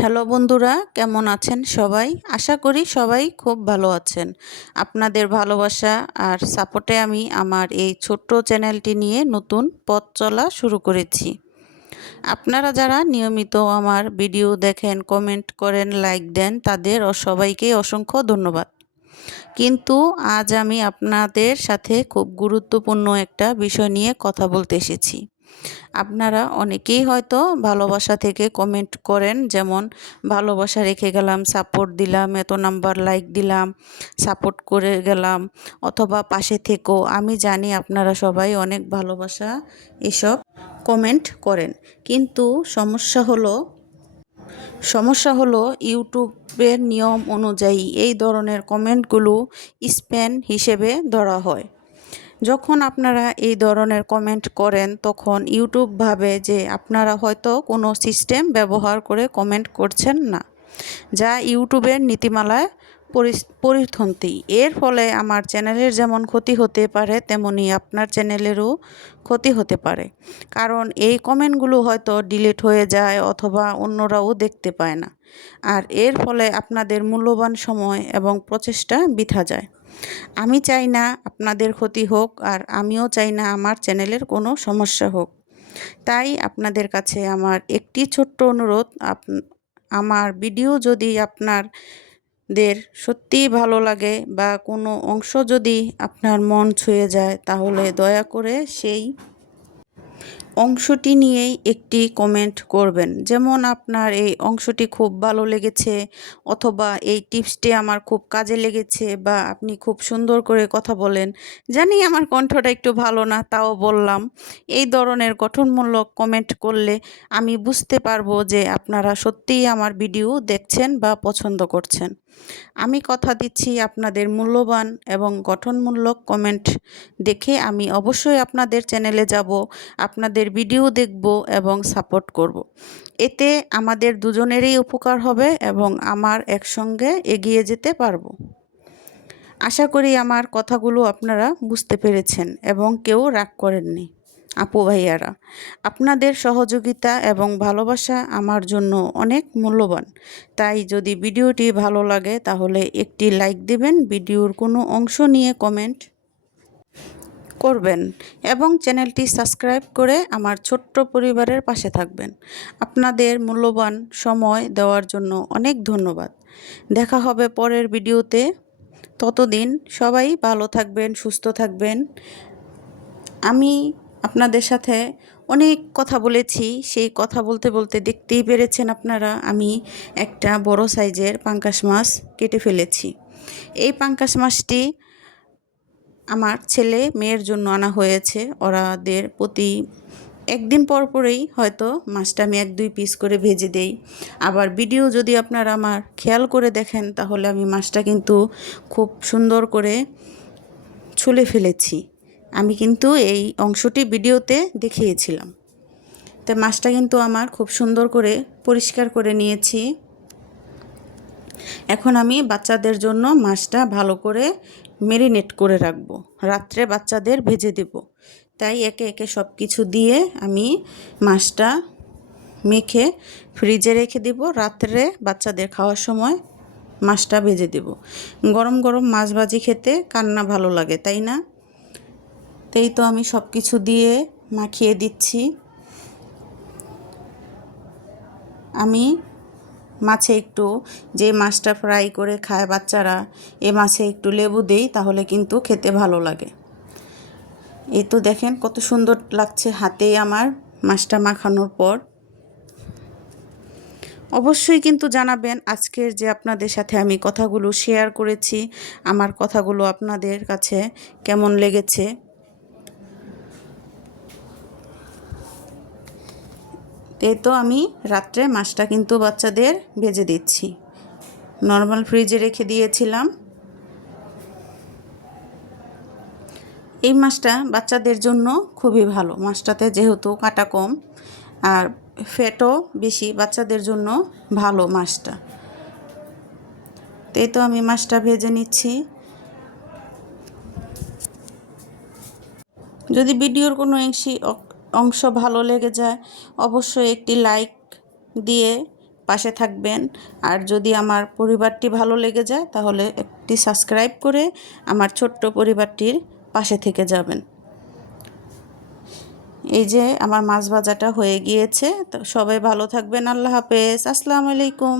Hello বন্ধুরা, কেমন আছেন সবাই? আশা করি সবাই খুব ভালো আছেন। আপনাদের ভালোবাসা আর সাপোর্টে আমি আমার এই ছোট্ট চ্যানেলটি নিয়ে নতুন পথ চলা শুরু করেছি। আপনারা যারা নিয়মিত আমার ভিডিও দেখেন, কমেন্ট করেন, লাইক দেন, তাদের সবাইকে অসংখ্য ধন্যবাদ। কিন্তু আজ আমি আপনাদের সাথে খুব গুরুত্বপূর্ণ একটা বিষয় নিয়ে কথা বলতে এসেছি। আপনারা অনেকেই হয়তো ভালোবাসা থেকে কমেন্ট করেন, যেমন ভালোবাসা রেখে গেলাম, সাপোর্ট দিলাম, এত নাম্বার লাইক দিলাম, সাপোর্ট করে গেলাম, অথবা পাশে থেকেও। আমি জানি আপনারা সবাই অনেক ভালোবাসা এসব কমেন্ট করেন, কিন্তু সমস্যা হলো ইউটিউবের নিয়ম অনুযায়ী এই ধরনের কমেন্টগুলো স্প্যাম হিসেবে ধরা হয়। যখন আপনারা এই ধরনের কমেন্ট করেন, তখন ইউটিউব ভাবে যে আপনারা হয়তো কোনো সিস্টেম ব্যবহার করে কমেন্ট করছেন না, যা ইউটিউবের নীতিমালায় পরিপন্থী। এর ফলে আমার চ্যানেলের যেমন ক্ষতি হতে পারে, তেমনি আপনার চ্যানেলেরও ক্ষতি হতে পারে। কারণ এই কমেন্টগুলো হয়তো ডিলিট হয়ে যায় অথবা অন্যরাও দেখতে পায় না, আর এর ফলে আপনাদের মূল্যবান সময় এবং প্রচেষ্টা বৃথা যায়। আমি চাই না আপনাদের ক্ষতি হোক, আর আমিও চাই না আমার চ্যানেলের কোনো সমস্যা হোক। তাই আপনাদের কাছে আমার একটি ছোট্ট অনুরোধ, আমার ভিডিও যদি আপনাদের সত্যিই ভালো লাগে বা কোনো অংশ যদি আপনার মন ছুঁয়ে যায়, তাহলে দয়া করে সেই অংশটি নিয়েই একটি কমেন্ট করবেন। যেমন আপনার এই অংশটি খুব ভালো লেগেছে, অথবা এই টিপসটি আমার খুব কাজে লেগেছে, বা আপনি খুব সুন্দর করে কথা বলেন। জানি আমার কণ্ঠটা একটু ভালো না, তাও বললাম। এই ধরনের গঠনমূলক কমেন্ট করলে আমি বুঝতে পারবো যে আপনারা সত্যিই আমার ভিডিও দেখছেন বা পছন্দ করছেন। আমি কথা দিচ্ছি, আপনাদের মূল্যবান এবং গঠনমূলক কমেন্ট দেখে আমি অবশ্যই আপনাদের চ্যানেলে যাব, আপনাদের ভিডিও দেখব এবং সাপোর্ট করব। এতে আমাদের দুজনেরই উপকার হবে এবং আমার একসঙ্গে এগিয়ে যেতে পারবো। আশা করি আমার কথাগুলো আপনারা বুঝতে পেরেছেন এবং কেউ রাগ করেননি। আপু ভাইয়ারা, আপনাদের সহযোগিতা এবং ভালোবাসা আমার জন্য অনেক মূল্যবান। তাই যদি ভিডিওটি ভালো লাগে তাহলে একটি লাইক দিবেন, ভিডিওর কোনো অংশ নিয়ে কমেন্ট করবেন এবং চ্যানেলটি সাবস্ক্রাইব করে আমার ছোট্ট পরিবারের পাশে থাকবেন। আপনাদের মূল্যবান সময় দেওয়ার জন্য অনেক ধন্যবাদ। দেখা হবে পরের ভিডিওতে। ততদিন সবাই ভালো থাকবেন, সুস্থ থাকবেন। আমি আপনাদের সাথে অনেক কথা বলেছি, সেই কথা বলতে বলতে দেখতেই পেরেছেন আপনারা, আমি একটা বড় সাইজের পাঙ্গাস মাছ কেটে ফেলেছি। এই পাঙ্গাস মাছটি আমার ছেলে মেয়ের জন্য আনা হয়েছে। ওরাদের প্রতি একদিন পর পরেই হয়তো মাছটা আমি 1-2 পিস করে ভেজে দেই। আবার ভিডিও যদি আপনারা আমার খেয়াল করে দেখেন, তাহলে আমি মাছটা কিন্তু খুব সুন্দর করে ছুলে ফেলেছি। আমি কিন্তু এই অংশটি ভিডিওতে দেখিয়েছিলাম। তো মাছটা কিন্তু আমার খুব সুন্দর করে পরিষ্কার করে নিয়েছি। এখন আমি বাচ্চাদের জন্য মাছটা ভালো করে ম্যারিনেট করে রাখবো, রাত্রে বাচ্চাদের ভেজে দেব। তাই একে একে সব কিছু দিয়ে আমি মাছটা মেখে ফ্রিজে রেখে দেব। রাত্রে বাচ্চাদের খাওয়ার সময় মাছটা ভেজে দেব। গরম গরম মাছ ভাজি খেতে কার না ভালো লাগে, তাই না? তাই তো আমি সব কিছু দিয়ে মাখিয়ে দিচ্ছি। আমি মাছে একটু, যে মাছটা ফ্রাই করে খায় বাচ্চারা, এ মাছে একটু লেবু দেই, তাহলে কিন্তু খেতে ভালো লাগে। এই তো দেখেন কত সুন্দর লাগছে হাতে আমার মাছটা মাখানোর পর। অবশ্যই কিন্তু জানাবেন আজকের যে আপনাদের সাথে আমি কথাগুলো শেয়ার করেছি, আমার কথাগুলো আপনাদের কাছে কেমন লেগেছে। এই তো আমি রাত্রে মাছটা কিন্তু বাচ্চাদের ভেজে দিচ্ছি, নর্মাল ফ্রিজে রেখে দিয়েছিলাম। এই মাছটা বাচ্চাদের জন্য খুবই ভালো। মাছটাতে যেহেতু কাটা কম আর ফ্যাটও বেশি, বাচ্চাদের জন্য ভালো মাছটা। এই তো আমি মাছটা ভেজে নিচ্ছি। যদি ভিডিওর কোনো অংশ ভালো লেগে যায়, অবশ্যই একটি লাইক দিয়ে পাশে থাকবেন। আর যদি আমার পরিবারটি ভালো লেগে যায় তাহলে একটি সাবস্ক্রাইব করে আমার ছোট্ট পরিবারটির পাশে থেকে যাবেন। এই যে আমার মাছ ভাজাটা হয়ে গিয়েছে। তো সবাই ভালো থাকবেন। আল্লাহ হাফেজ। আসসালামু আলাইকুম।